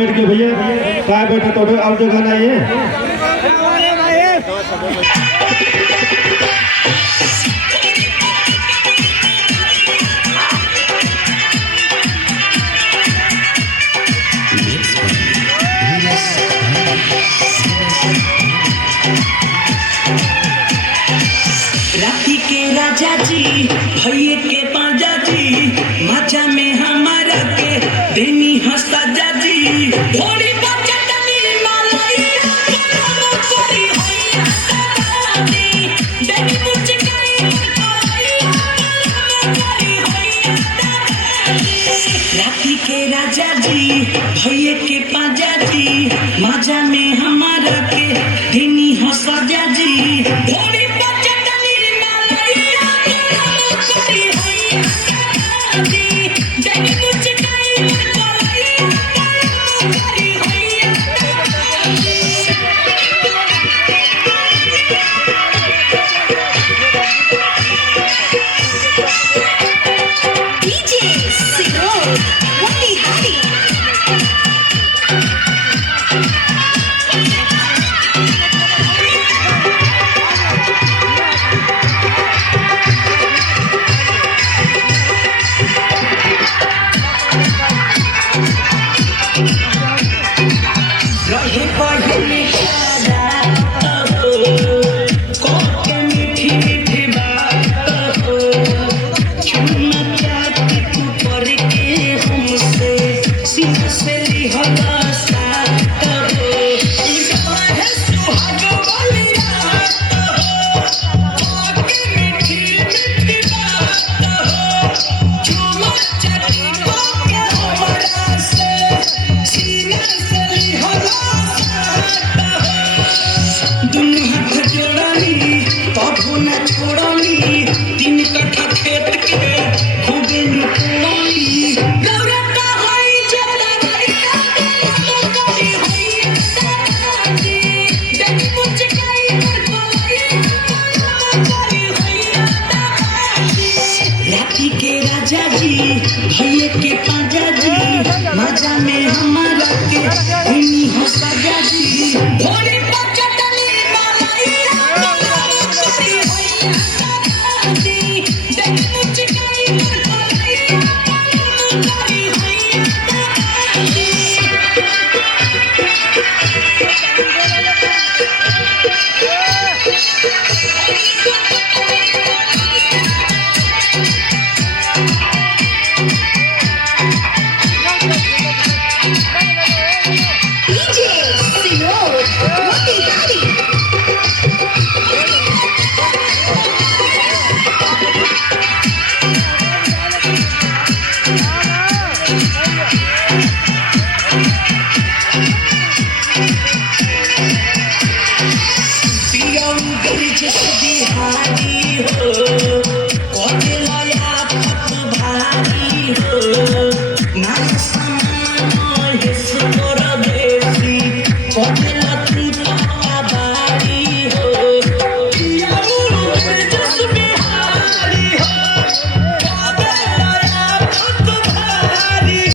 बैठ के भैया काय बैठे तो और जगह नहीं है। राती के राजा जी भैये के पाजा जी मजा में हमारा के देनी हंसा जी थोड़ी बचतनी मलाई करी हैया दादी देनी मुझे करी हैया दादी राती के राजा जी भैये के पाजा जी मजा में हमारा के देनी हंसा जी थोड़ी भैये के पाजा जी मजा में हमारा के देनी हंसा जी थोड़ी बचतनी मलाई करी हैया